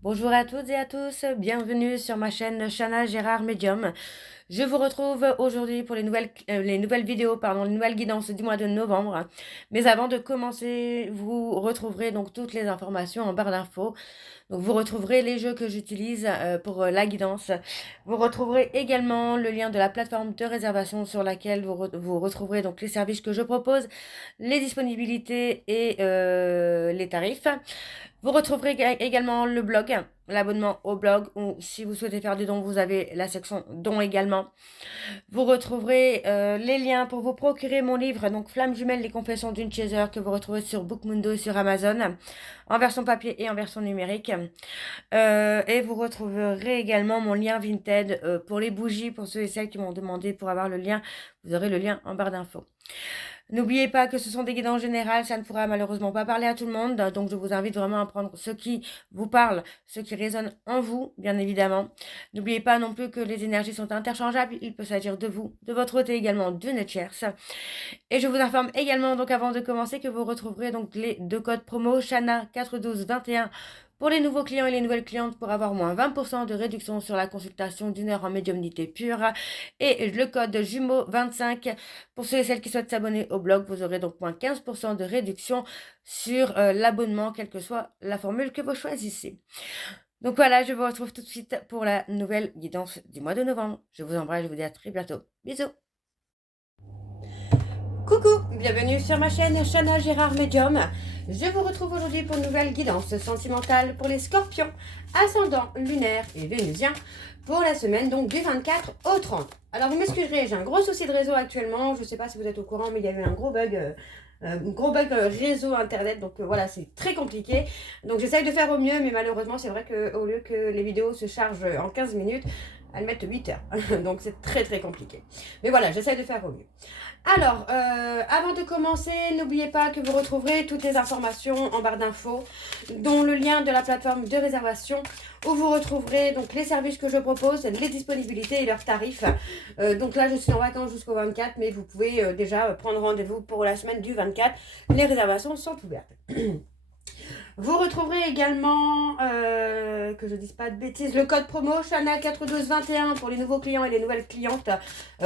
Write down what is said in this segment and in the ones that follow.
Bonjour à toutes et à tous, bienvenue sur ma chaîne Chana Gérard Medium. Je vous retrouve aujourd'hui pour les nouvelles vidéos, les nouvelles guidances du mois de novembre. Mais avant de commencer, vous retrouverez donc toutes les informations en barre d'infos. Donc vous retrouverez les jeux que j'utilise pour la guidance. Vous retrouverez également le lien de la plateforme de réservation sur laquelle vous retrouverez donc les services que je propose, les disponibilités et les tarifs. Vous retrouverez également le blog, l'abonnement au blog, ou si vous souhaitez faire des dons, vous avez la section dons également. Vous retrouverez les liens pour vous procurer mon livre, donc Flamme jumelle, les confessions d'une chaser, que vous retrouvez sur Bookmundo et sur Amazon, en version papier et en version numérique. Et vous retrouverez également mon lien Vinted pour les bougies, pour ceux et celles qui m'ont demandé pour avoir le lien. Vous aurez le lien en barre d'infos. N'oubliez pas que ce sont des guidances générales, ça ne pourra malheureusement pas parler à tout le monde, donc je vous invite vraiment à prendre ce qui vous parle, ce qui résonne en vous, bien évidemment. N'oubliez pas non plus que les énergies sont interchangeables, il peut s'agir de vous, de votre côté également, d'une tierce. Et je vous informe également, donc avant de commencer, que vous retrouverez donc les deux codes promo Chana 41221 pour les nouveaux clients et les nouvelles clientes pour avoir moins 20% de réduction sur la consultation d'une heure en médiumnité pure. Et le code jumeau 25 pour ceux et celles qui souhaitent s'abonner au blog. Vous aurez donc moins 15% de réduction sur l'abonnement, quelle que soit la formule que vous choisissez. Donc voilà, je vous retrouve tout de suite pour la nouvelle guidance du mois de novembre. Je vous embrasse, je vous dis à très bientôt. Bisous. Coucou, bienvenue sur ma chaîne Chana Gérard Medium. Je vous retrouve aujourd'hui pour une nouvelle guidance sentimentale pour les scorpions, ascendant lunaire et vénusien, pour la semaine donc du 24 au 30. Alors vous m'excuserez, j'ai un gros souci de réseau actuellement, je ne sais pas si vous êtes au courant, mais il y a eu un gros bug réseau internet, donc voilà, c'est très compliqué. Donc j'essaye de faire au mieux, mais malheureusement c'est vrai qu'au lieu que les vidéos se chargent en 15 minutes, elles mettent 8 heures. Donc c'est très très compliqué. Mais voilà, j'essaye de faire au mieux. Alors, avant de commencer, n'oubliez pas que vous retrouverez toutes les informations en barre d'infos, dont le lien de la plateforme de réservation, où vous retrouverez donc les services que je propose, les disponibilités et leurs tarifs. Donc là, je suis en vacances jusqu'au 24, mais vous pouvez déjà prendre rendez-vous pour la semaine du 24. Les réservations sont ouvertes. Vous retrouverez également, que je ne dise pas de bêtises, le code promo Chana41221 pour les nouveaux clients et les nouvelles clientes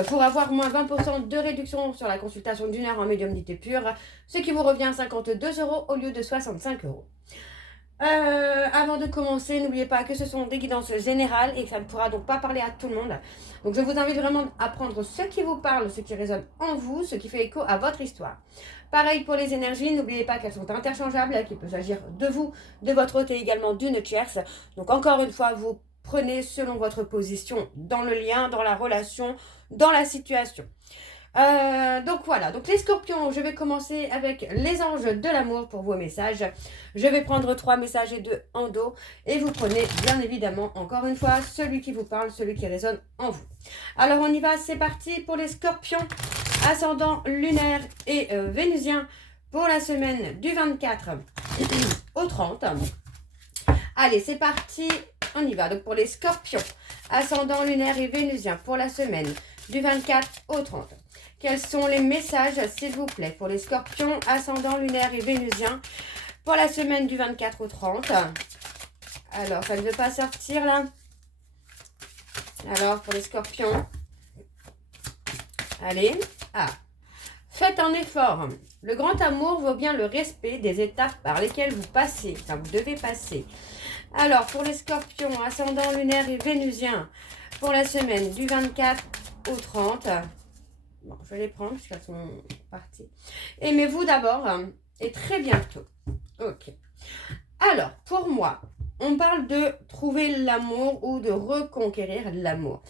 pour avoir moins 20% de réduction sur la consultation d'une heure en médiumnité pure, ce qui vous revient à 52 € au lieu de 65 €. Avant de commencer, n'oubliez pas que ce sont des guidances générales et que ça ne pourra donc pas parler à tout le monde. Donc je vous invite vraiment à prendre ce qui vous parle, ce qui résonne en vous, ce qui fait écho à votre histoire. Pareil pour les énergies, n'oubliez pas qu'elles sont interchangeables, qu'il peut s'agir de vous, de votre hôte et également d'une tierce. Donc encore une fois, vous prenez selon votre position dans le lien, dans la relation, dans la situation. Donc voilà, donc les scorpions, je vais commencer avec les anges de l'amour pour vos messages. Je vais prendre 3 messages et 2 en dos et vous prenez bien évidemment encore une fois celui qui vous parle, celui qui résonne en vous. Alors on y va, c'est parti pour les scorpions, ascendant lunaire et vénusien pour la semaine du 24 au 30. Allez, c'est parti, on y va. Donc pour les scorpions, ascendant lunaire et vénusien pour la semaine du 24 au 30. Quels sont les messages, s'il vous plaît, pour les scorpions, ascendant lunaire et vénusien pour la semaine du 24 au 30. Alors, ça ne veut pas sortir là. Alors, pour les scorpions. Allez. Ah. Faites un effort. Le grand amour vaut bien le respect des étapes par lesquelles vous passez. Enfin, vous devez passer. Alors, pour les scorpions, ascendant lunaire et vénusien pour la semaine du 24 au 30. Bon, je vais les prendre puisqu'elles sont parties. Aimez-vous d'abord et très bientôt. Ok. Alors, pour moi, on parle de trouver l'amour ou de reconquérir l'amour.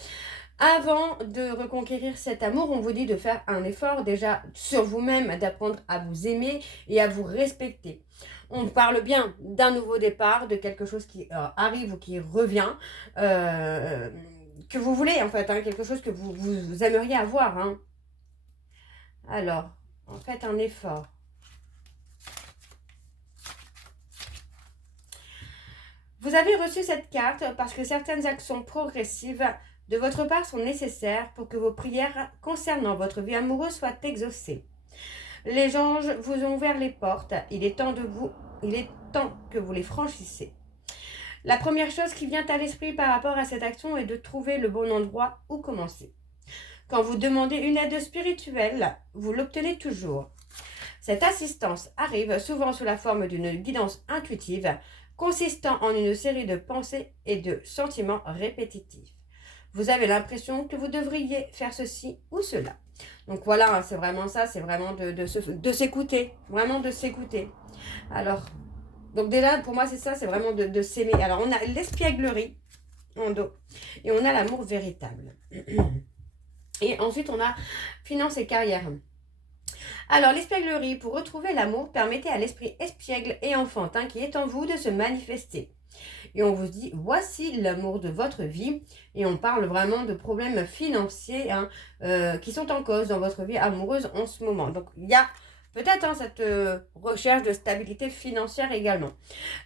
Avant de reconquérir cet amour, on vous dit de faire un effort déjà sur vous-même, d'apprendre à vous aimer et à vous respecter. On parle bien d'un nouveau départ, de quelque chose qui arrive ou qui revient, que vous voulez en fait, hein, quelque chose que vous aimeriez avoir. Hein. Alors, faites un effort. Vous avez reçu cette carte parce que certaines actions progressives de votre part sont nécessaires pour que vos prières concernant votre vie amoureuse soient exaucées. Les anges vous ont ouvert les portes, il est temps que vous les franchissiez. La première chose qui vient à l'esprit par rapport à cette action est de trouver le bon endroit où commencer. Quand vous demandez une aide spirituelle, vous l'obtenez toujours. Cette assistance arrive souvent sous la forme d'une guidance intuitive consistant en une série de pensées et de sentiments répétitifs. Vous avez l'impression que vous devriez faire ceci ou cela. Donc voilà, hein, c'est vraiment ça, c'est vraiment de s'écouter, vraiment de s'écouter. Alors, donc déjà, pour moi, c'est ça, c'est vraiment de s'aimer. Alors, on a l'espièglerie en dos et on a l'amour véritable. Et ensuite, on a finance et carrière. Alors, l'espièglerie, pour retrouver l'amour, permettez à l'esprit espiègle et enfantin qui est en vous de se manifester. Et on vous dit, voici l'amour de votre vie. Et on parle vraiment de problèmes financiers hein, qui sont en cause dans votre vie amoureuse en ce moment. Donc, il y a peut-être hein, cette recherche de stabilité financière également.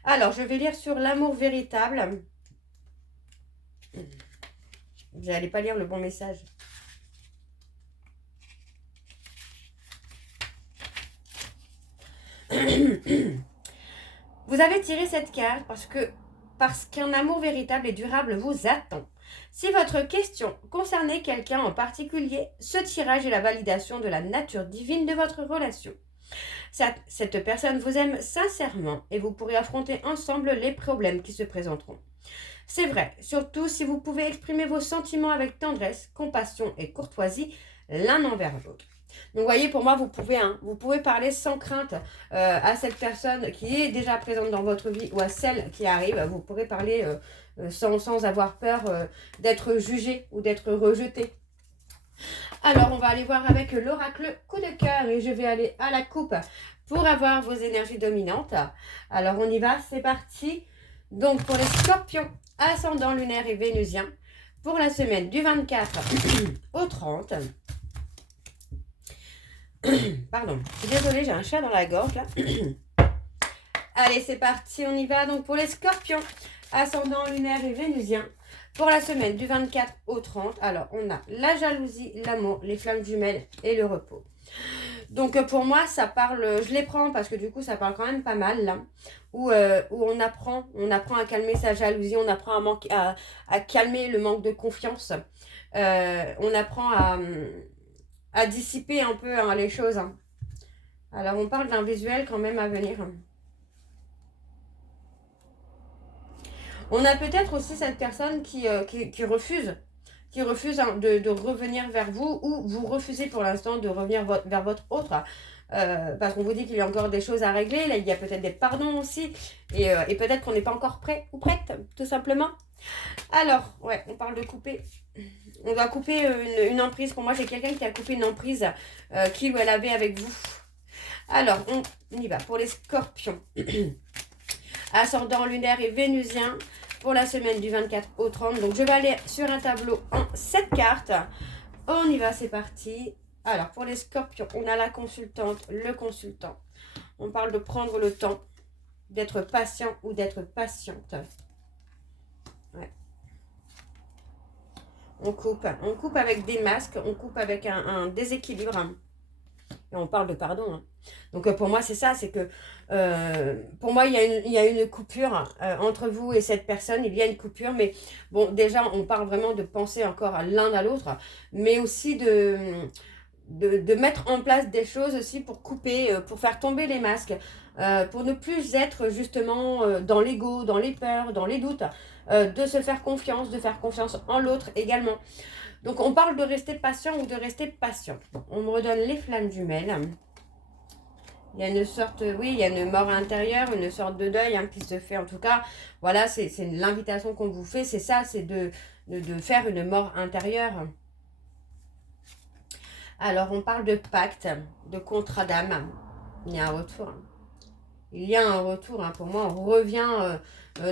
Alors, je vais lire sur l'amour véritable. Vous n'allez pas lire le bon message. Vous avez tiré cette carte parce qu'un amour véritable et durable vous attend. Si votre question concernait quelqu'un en particulier, ce tirage est la validation de la nature divine de votre relation. Cette personne vous aime sincèrement et vous pourrez affronter ensemble les problèmes qui se présenteront. C'est vrai, surtout si vous pouvez exprimer vos sentiments avec tendresse, compassion et courtoisie l'un envers l'autre. Donc, vous voyez, pour moi, vous pouvez parler sans crainte à cette personne qui est déjà présente dans votre vie ou à celle qui arrive. Vous pourrez parler sans avoir peur d'être jugé ou d'être rejeté. Alors, on va aller voir avec l'oracle coup de cœur et je vais aller à la coupe pour avoir vos énergies dominantes. Alors, on y va, c'est parti. Donc, pour les scorpions, ascendant lunaire et vénusien, pour la semaine du 24 au 30. Pardon, je suis désolée, j'ai un chat dans la gorge là. Allez, c'est parti, on y va. Donc, pour les scorpions, ascendant lunaire et vénusien, pour la semaine du 24 au 30, alors on a la jalousie, l'amour, les flammes jumelles et le repos. Donc pour moi, ça parle, je les prends parce que du coup, ça parle quand même pas mal là, où on apprend à calmer sa jalousie, on apprend à calmer le manque de confiance, on apprend à dissiper un peu hein, les choses. Hein. Alors on parle d'un visuel quand même à venir. On a peut-être aussi cette personne qui refuse hein, de revenir vers vous ou vous refusez pour l'instant de revenir vers votre autre parce qu'on vous dit qu'il y a encore des choses à régler. Là, il y a peut-être des pardons aussi et peut-être qu'on n'est pas encore prêt ou prête, tout simplement. Alors, ouais, on parle de couper. On doit couper une emprise. Pour moi, j'ai quelqu'un qui a coupé une emprise qu'il ou elle avait avec vous. Alors, on y va pour les scorpions. Ascendant lunaire et vénusien pour la semaine du 24 au 30. Donc, je vais aller sur un tableau en 7 cartes. On y va, c'est parti. Alors, pour les scorpions, on a la consultante, le consultant. On parle de prendre le temps, d'être patient ou d'être patiente. Ouais. On coupe avec des masques, on coupe avec un déséquilibre. Et on parle de pardon. Hein. Donc pour moi, c'est ça, c'est que pour moi, il y a une coupure entre vous et cette personne. Il y a une coupure, mais bon, déjà, on parle vraiment de penser encore à l'un à l'autre, mais aussi de mettre en place des choses aussi pour couper, pour faire tomber les masques, pour ne plus être justement dans l'ego, dans les peurs, dans les doutes, de se faire confiance, de faire confiance en l'autre également. Donc, on parle de rester patient ou de rester patient. Bon, on me redonne les flammes jumelles. Il y a une sorte, oui, il y a une mort intérieure, une sorte de deuil hein, qui se fait. En tout cas, voilà, c'est l'invitation qu'on vous fait. C'est ça, c'est de faire une mort intérieure. Alors, on parle de pacte, de contrat d'âme. Il y a un retour. Il y a un retour. Hein. Pour moi, on revient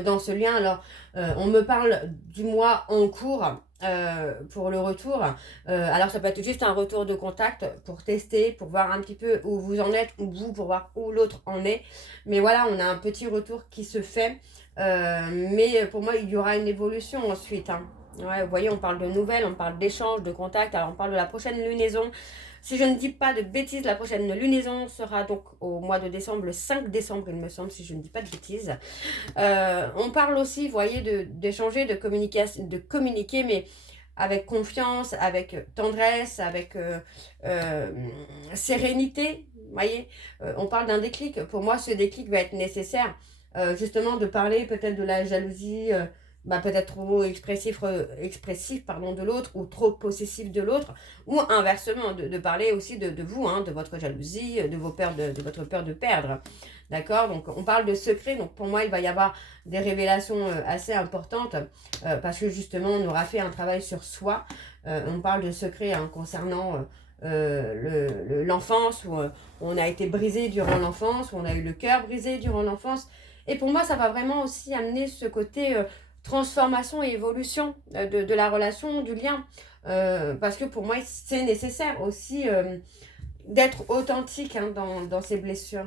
dans ce lien. Alors, on me parle du mois en cours. Pour le retour. Alors ça peut être juste un retour de contact pour tester, pour voir un petit peu où vous en êtes, ou vous pour voir où l'autre en est. Mais voilà, on a un petit retour qui se fait. Mais pour moi, il y aura une évolution ensuite. Hein. Ouais, vous voyez, on parle de nouvelles, on parle d'échanges, de contacts. Alors, on parle de la prochaine lunaison. Si je ne dis pas de bêtises, la prochaine lunaison sera donc au mois de décembre, le 5 décembre, il me semble, si je ne dis pas de bêtises. On parle aussi, vous voyez, d'échanger, de communiquer, mais avec confiance, avec tendresse, avec sérénité. Vous voyez, on parle d'un déclic. Pour moi, ce déclic va être nécessaire, justement, de parler peut-être de la jalousie, peut-être trop expressif pardon, de l'autre, ou trop possessif de l'autre, ou inversement, de parler aussi de vous, hein, de votre jalousie, de votre peur de perdre. D'accord? Donc, on parle de secret. Donc, pour moi, il va y avoir des révélations assez importantes parce que justement, on aura fait un travail sur soi. On parle de secret hein, concernant l'enfance, où on a été brisé durant l'enfance, où on a eu le cœur brisé durant l'enfance. Et pour moi, ça va vraiment aussi amener ce côté transformation et évolution de la relation, du lien. Parce que pour moi, c'est nécessaire aussi d'être authentique hein, dans ces blessures.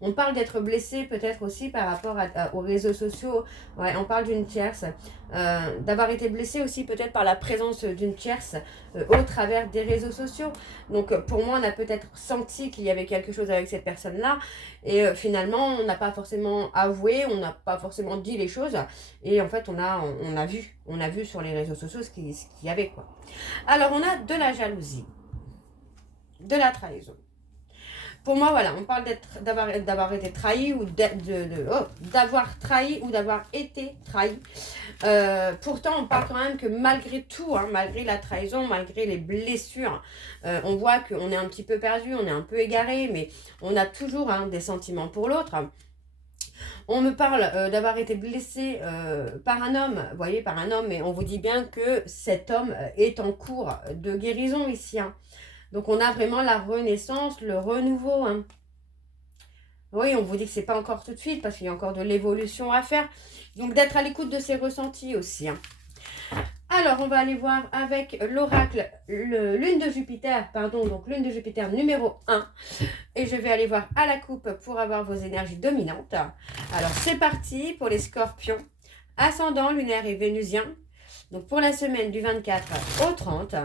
On parle d'être blessé peut-être aussi par rapport aux réseaux sociaux. Ouais, on parle d'une tierce. D'avoir été blessé aussi peut-être par la présence d'une tierce au travers des réseaux sociaux. Donc pour moi, on a peut-être senti qu'il y avait quelque chose avec cette personne-là. Et finalement, on n'a pas forcément avoué, on n'a pas forcément dit les choses. Et en fait, on a vu sur les réseaux sociaux ce qu'il y avait, quoi. Alors, on a de la jalousie, de la trahison. Pour moi, voilà, on parle d'avoir été trahi ou d'avoir trahi ou d'avoir été trahi. Pourtant, on parle quand même que malgré tout, hein, malgré la trahison, malgré les blessures, on voit qu'on est un petit peu perdu, on est un peu égaré, mais on a toujours hein, des sentiments pour l'autre. On me parle d'avoir été blessé par un homme, vous voyez, par un homme, mais on vous dit bien que cet homme est en cours de guérison ici, hein. Donc, on a vraiment la renaissance, le renouveau. Hein. Oui, on vous dit que ce n'est pas encore tout de suite parce qu'il y a encore de l'évolution à faire. Donc, d'être à l'écoute de ses ressentis aussi. Hein. Alors, on va aller voir avec l'oracle lune de Jupiter, donc lune de Jupiter numéro 1. Et je vais aller voir à la coupe pour avoir vos énergies dominantes. Alors, c'est parti pour les scorpions. Ascendant, lunaire et vénusien. Donc, pour la semaine du 24 au 30.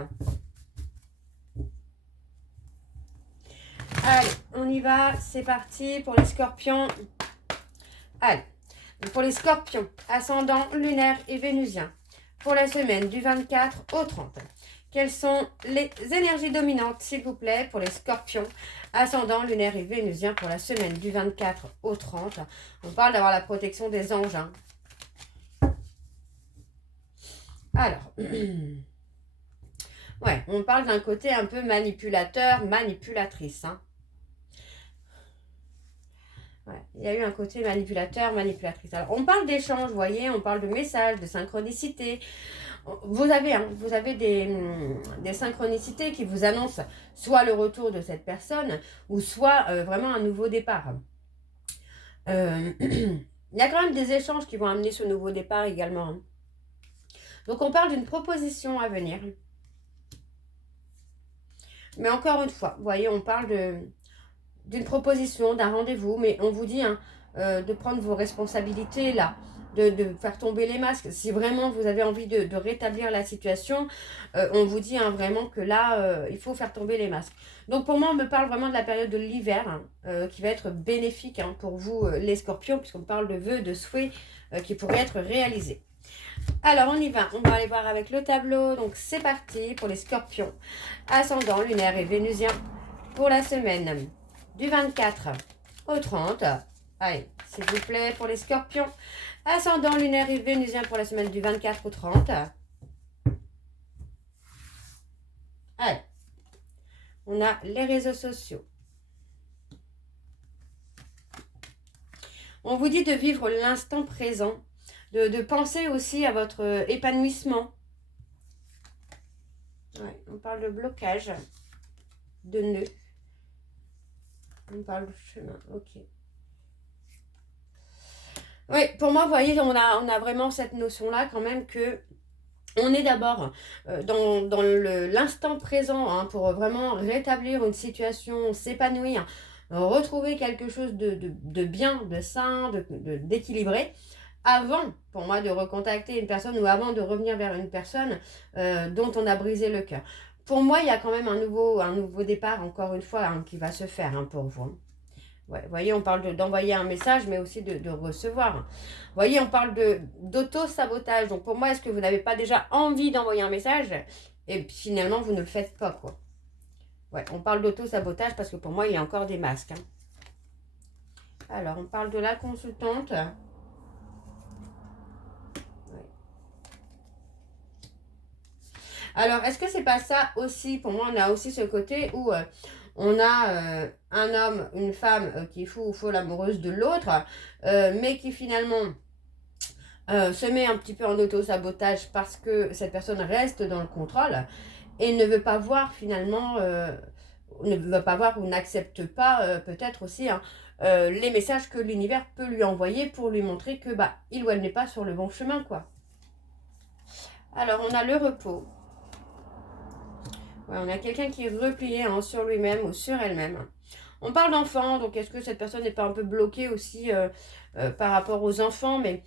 Allez, on y va, c'est parti pour les scorpions. Allez, pour les scorpions, ascendant, lunaire et vénusien, pour la semaine du 24 au 30. Quelles sont les énergies dominantes, s'il vous plaît, pour les scorpions, ascendant, lunaire et vénusien, pour la semaine du 24 au 30. On parle d'avoir la protection des anges. Hein. Alors, ouais, on parle d'un côté un peu manipulateur, manipulatrice, hein. Ouais, il y a eu un côté manipulateur, manipulatrice. Alors, on parle d'échange, vous voyez, on parle de messages, de synchronicité. Vous avez des synchronicités qui vous annoncent soit le retour de cette personne, ou soit vraiment un nouveau départ. Il y a quand même des échanges qui vont amener ce nouveau départ également. Hein. Donc, on parle d'une proposition à venir. Mais encore une fois, vous voyez, on parle d'une proposition, d'un rendez-vous, mais on vous dit hein, de prendre vos responsabilités là, de faire tomber les masques. Si vraiment vous avez envie de rétablir la situation, on vous dit hein, vraiment que là, il faut faire tomber les masques. Donc pour moi, on me parle vraiment de la période de l'hiver, hein, qui va être bénéfique hein, pour vous les scorpions, puisqu'on parle de vœux, de souhaits qui pourraient être réalisés. Alors, on y va. On va aller voir avec le tableau. Donc, c'est parti pour les scorpions. Ascendant, lunaire et vénusien pour la semaine du 24 au 30. Allez, s'il vous plaît, pour les scorpions. Ascendant, lunaire et vénusien pour la semaine du 24 au 30. Allez, on a les réseaux sociaux. On vous dit de vivre l'instant présent. De penser aussi à votre épanouissement. Ouais, on parle de blocage, de nœud. On parle de chemin, ok. Oui, pour moi, vous voyez, on a vraiment cette notion-là quand même que on est d'abord dans l'instant présent hein, pour vraiment rétablir une situation, s'épanouir, retrouver quelque chose de bien, de sain, d'équilibré. avant, pour moi, de recontacter une personne ou avant de revenir vers une personne dont on a brisé le cœur. Pour moi, il y a quand même un nouveau départ, encore une fois, hein, qui va se faire hein, pour vous. Ouais, vous voyez, on parle d'envoyer un message, mais aussi de recevoir. Vous voyez, on parle d'auto-sabotage. Donc, pour moi, est-ce que vous n'avez pas déjà envie d'envoyer un message et finalement, vous ne le faites pas, quoi. Ouais, on parle d'auto-sabotage parce que pour moi, il y a encore des masques. Hein. Alors, on parle de la consultante. Ouais. Alors, est-ce que c'est pas ça aussi? Pour moi, on a aussi ce côté où on a un homme, une femme qui est fou ou folle amoureuse de l'autre, mais qui finalement se met un petit peu en auto-sabotage parce que cette personne reste dans le contrôle et ne veut pas voir finalement, ne veut pas voir ou n'accepte pas peut-être aussi hein, les messages que l'univers peut lui envoyer pour lui montrer que bah, il ou elle n'est pas sur le bon chemin, quoi. Alors, on a le repos. Ouais, on a quelqu'un qui est replié hein, sur lui-même ou sur elle-même. On parle d'enfants, donc est-ce que cette personne n'est pas un peu bloquée aussi par rapport aux enfants? Mais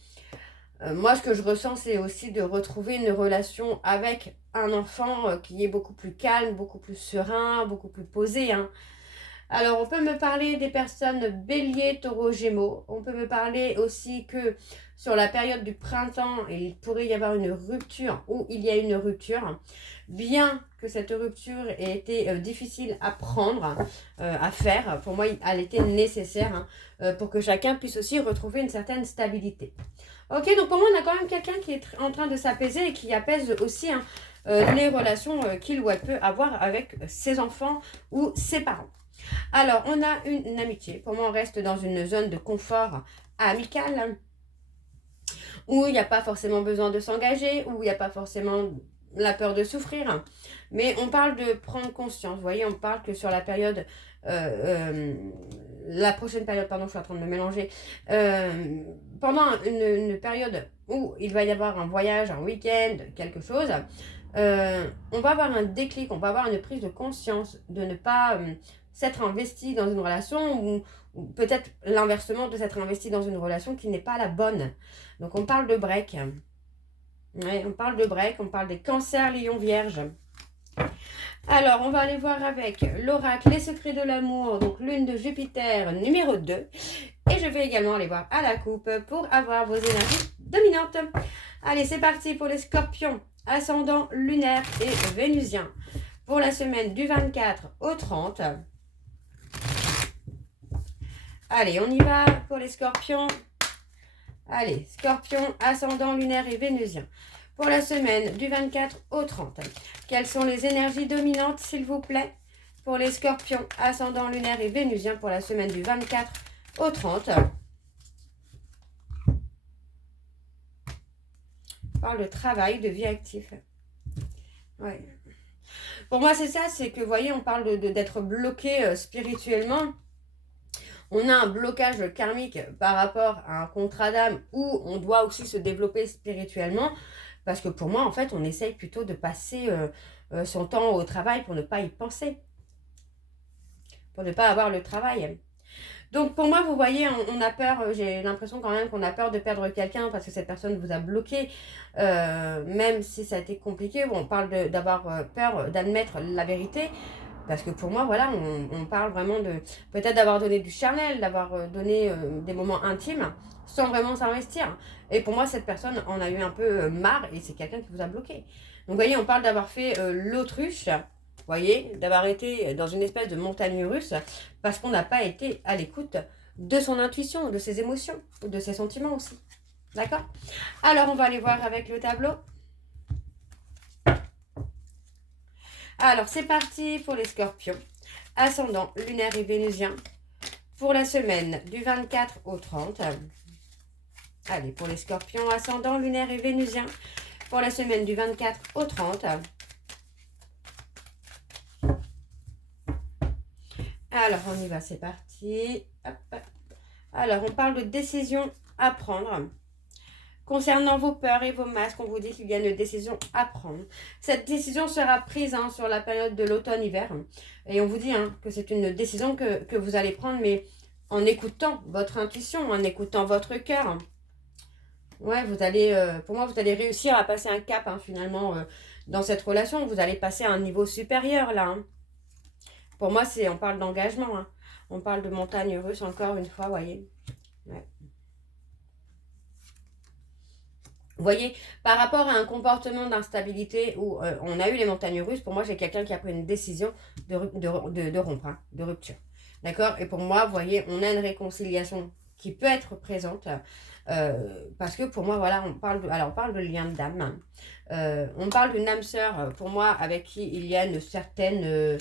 moi, ce que je ressens, c'est aussi de retrouver une relation avec un enfant qui est beaucoup plus calme, beaucoup plus serein, beaucoup plus posé. Hein. Alors, on peut me parler des personnes bélier, taureau, gémeaux. On peut me parler aussi que sur la période du printemps, il pourrait y avoir une rupture ou il y a une rupture. Bien que cette rupture ait été difficile à prendre, à faire, pour moi, elle était nécessaire hein, pour que chacun puisse aussi retrouver une certaine stabilité. Ok, donc pour moi, on a quand même quelqu'un qui est en train de s'apaiser et qui apaise aussi hein, les relations qu'il ou elle peut avoir avec ses enfants ou ses parents. Alors, on a une amitié. Pour moi, on reste dans une zone de confort amical où il n'y a pas forcément besoin de s'engager, où il n'y a pas forcément la peur de souffrir. Mais on parle de prendre conscience. Vous voyez, on parle que sur la période, la prochaine période, pardon, je suis en train de me mélanger, pendant une période où il va y avoir un voyage, un week-end, quelque chose, on va avoir un déclic, on va avoir une prise de conscience de ne pas s'être investi dans une relation ou peut-être l'inversement de s'être investi dans une relation qui n'est pas la bonne. Donc on parle de break. Ouais, on parle de break, on parle des cancers, lions, vierges. Alors, on va aller voir avec l'oracle, les secrets de l'amour, donc lune de Jupiter, numéro 2. Et je vais également aller voir à la coupe pour avoir vos énergies dominantes. Allez, c'est parti pour les scorpions, ascendant lunaire et vénusien. Pour la semaine du 24 au 30. Allez, on y va pour les scorpions. Allez, scorpion, ascendant lunaire et vénusien. Pour la semaine du 24 au 30. Quelles sont les énergies dominantes, s'il vous plaît, pour les scorpions, ascendant lunaire et vénusien pour la semaine du 24 au 30. On parle de travail, de vie active. Ouais. Pour moi, c'est ça, c'est que, vous voyez, on parle d'être bloqué spirituellement. On a un blocage karmique par rapport à un contrat d'âme où on doit aussi se développer spirituellement. Parce que pour moi, en fait, on essaye plutôt de passer son temps au travail pour ne pas y penser. Pour ne pas avoir le travail. Donc pour moi, vous voyez, on a peur, j'ai l'impression quand même qu'on a peur de perdre quelqu'un parce que cette personne vous a bloqué. Même si ça a été compliqué, on parle d'avoir peur d'admettre la vérité. Parce que pour moi, voilà, on parle vraiment de peut-être d'avoir donné du charnel, d'avoir donné des moments intimes sans vraiment s'investir. Et pour moi, cette personne en a eu un peu marre et c'est quelqu'un qui vous a bloqué. Donc vous voyez, on parle d'avoir fait l'autruche, vous voyez, d'avoir été dans une espèce de montagne russe parce qu'on n'a pas été à l'écoute de son intuition, de ses émotions, de ses sentiments aussi. D'accord? Alors, on va aller voir avec le tableau. Alors, c'est parti pour les scorpions, ascendant lunaire et vénusien, pour la semaine du 24 au 30. Allez, pour les scorpions, ascendant lunaire et vénusien, pour la semaine du 24 au 30. Alors, on y va, c'est parti. Hop. Alors, on parle de décision à prendre. Concernant vos peurs et vos masques, on vous dit qu'il y a une décision à prendre. Cette décision sera prise sur la période de l'automne-hiver. Et on vous dit que c'est une décision que vous allez prendre, mais en écoutant votre intuition, en écoutant votre cœur. Ouais, vous allez, pour moi, vous allez réussir à passer un cap, hein, finalement, dans cette relation. Vous allez passer à un niveau supérieur, là. Hein. Pour moi, on parle d'engagement. Hein. On parle de montagne russe, encore une fois, voyez. Ouais. Vous voyez, par rapport à un comportement d'instabilité où on a eu les montagnes russes, pour moi, j'ai quelqu'un qui a pris une décision de rompre, hein, de rupture. D'accord. Et pour moi, vous voyez, on a une réconciliation qui peut être présente. Parce que pour moi, voilà, on parle de lien d'âme. On parle d'une âme sœur, pour moi, avec qui il y a une certaine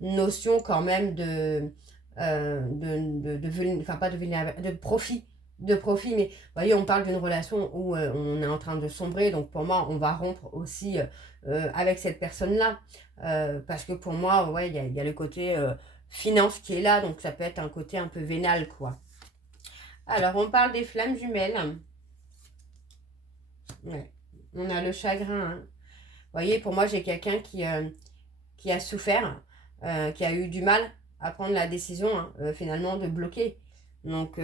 notion quand même enfin pas de vulnérabilité, de profit, mais vous voyez, on parle d'une relation où on est en train de sombrer, donc pour moi, on va rompre aussi avec cette personne-là, parce que pour moi, ouais, il y a le côté finance qui est là, donc ça peut être un côté un peu vénal, quoi. Alors, on parle des flammes jumelles. Ouais. On a le chagrin. Hein. Vous voyez, pour moi, j'ai quelqu'un qui a souffert, qui a eu du mal à prendre la décision, hein, finalement, de bloquer. Donc,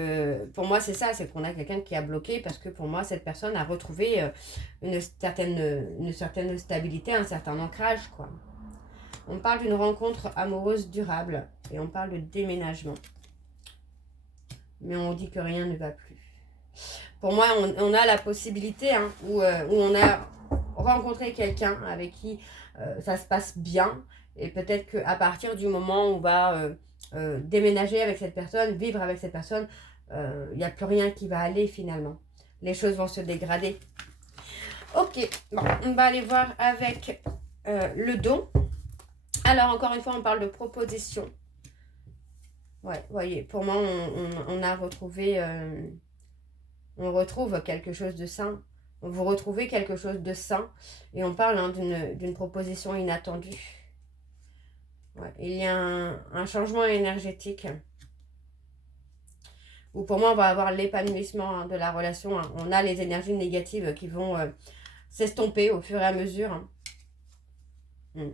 pour moi, c'est ça, c'est qu'on a quelqu'un qui a bloqué parce que pour moi, cette personne a retrouvé une certaine stabilité, un certain ancrage, quoi. On parle d'une rencontre amoureuse durable et on parle de déménagement. Mais on dit que rien ne va plus. Pour moi, on a la possibilité hein, où on a rencontré quelqu'un avec qui ça se passe bien. Et peut-être qu'à partir du moment où on va déménager avec cette personne, vivre avec cette personne, il n'y a plus rien qui va aller finalement. Les choses vont se dégrader. Ok, bon, on va aller voir avec le don. Alors, encore une fois, on parle de proposition. Ouais, vous voyez, pour moi, on a retrouvé... on retrouve quelque chose de sain. Vous retrouvez quelque chose de sain. Et on parle hein, d'une proposition inattendue. Ouais, il y a un changement énergétique. Où pour moi, on va avoir l'épanouissement hein, de la relation. Hein. On a les énergies négatives qui vont s'estomper au fur et à mesure. Hein.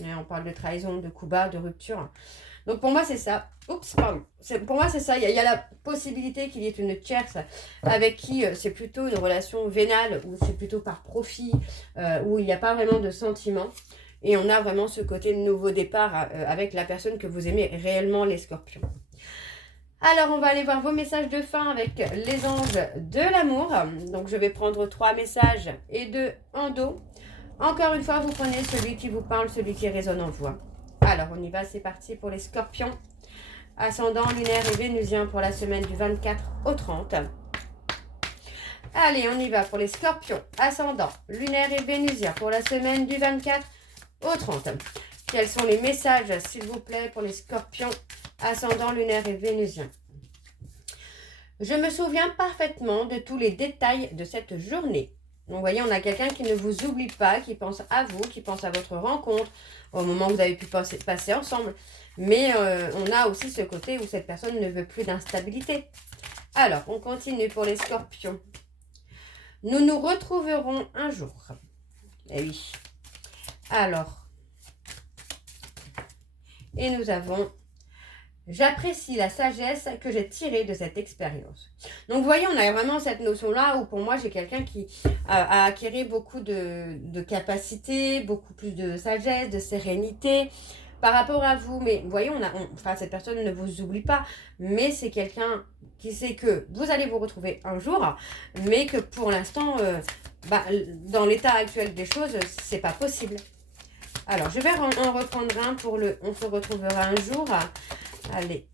Et on parle de trahison, de coup bas, de rupture. Donc pour moi, c'est ça. Oups, pardon. Pour moi, c'est ça. Il y a la possibilité qu'il y ait une tierce avec qui c'est plutôt une relation vénale, ou c'est plutôt par profit, où il n'y a pas vraiment de sentiments. Et on a vraiment ce côté de nouveau départ avec la personne que vous aimez réellement, les scorpions. Alors, on va aller voir vos messages de fin avec les anges de l'amour. Donc, je vais prendre 3 messages et 2 en dos. Encore une fois, vous prenez celui qui vous parle, celui qui résonne en vous. Alors, on y va, c'est parti pour les scorpions. Ascendant, lunaire et vénusien pour la semaine du 24 au 30. Allez, on y va pour les scorpions. Ascendant, lunaire et vénusien pour la semaine du 24 au 30. Quels sont les messages, s'il vous plaît, pour les scorpions, ascendant, lunaire et vénusien? Je me souviens parfaitement de tous les détails de cette journée. Donc, vous voyez, on a quelqu'un qui ne vous oublie pas, qui pense à vous, qui pense à votre rencontre, au moment où vous avez pu passer ensemble. Mais on a aussi ce côté où cette personne ne veut plus d'instabilité. Alors, on continue pour les scorpions. Nous nous retrouverons un jour. Eh oui. Alors, et nous avons... J'apprécie la sagesse que j'ai tirée de cette expérience. Donc, vous voyez, on a vraiment cette notion-là où, pour moi, j'ai quelqu'un qui a acquis beaucoup de capacités, beaucoup plus de sagesse, de sérénité par rapport à vous. Mais, vous voyez, enfin, cette personne ne vous oublie pas, mais c'est quelqu'un qui sait que vous allez vous retrouver un jour, mais que pour l'instant, dans l'état actuel des choses, c'est pas possible. Alors, je vais en reprendre un pour le « on se retrouvera un jour ». Allez.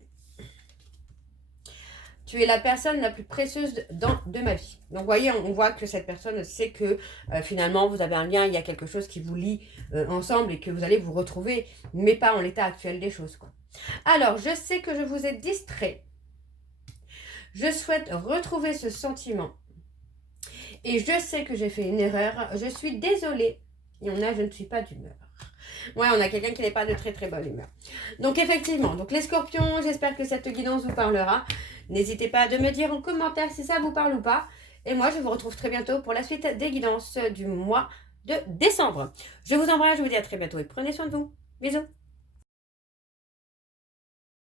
Tu es la personne la plus précieuse de ma vie. Donc, vous voyez, on voit que cette personne sait que finalement, vous avez un lien, il y a quelque chose qui vous lie ensemble et que vous allez vous retrouver, mais pas en l'état actuel des choses, quoi. Alors, je sais que je vous ai distrait. Je souhaite retrouver ce sentiment. Et je sais que j'ai fait une erreur. Je suis désolée. Et on a, je ne suis pas d'humeur. Ouais, on a quelqu'un qui n'est pas de très très bonne humeur. Donc effectivement, donc les scorpions, j'espère que cette guidance vous parlera. N'hésitez pas à me dire en commentaire si ça vous parle ou pas. Et moi, je vous retrouve très bientôt pour la suite des guidances du mois de décembre. Je vous embrasse, je vous dis à très bientôt et prenez soin de vous. Bisous.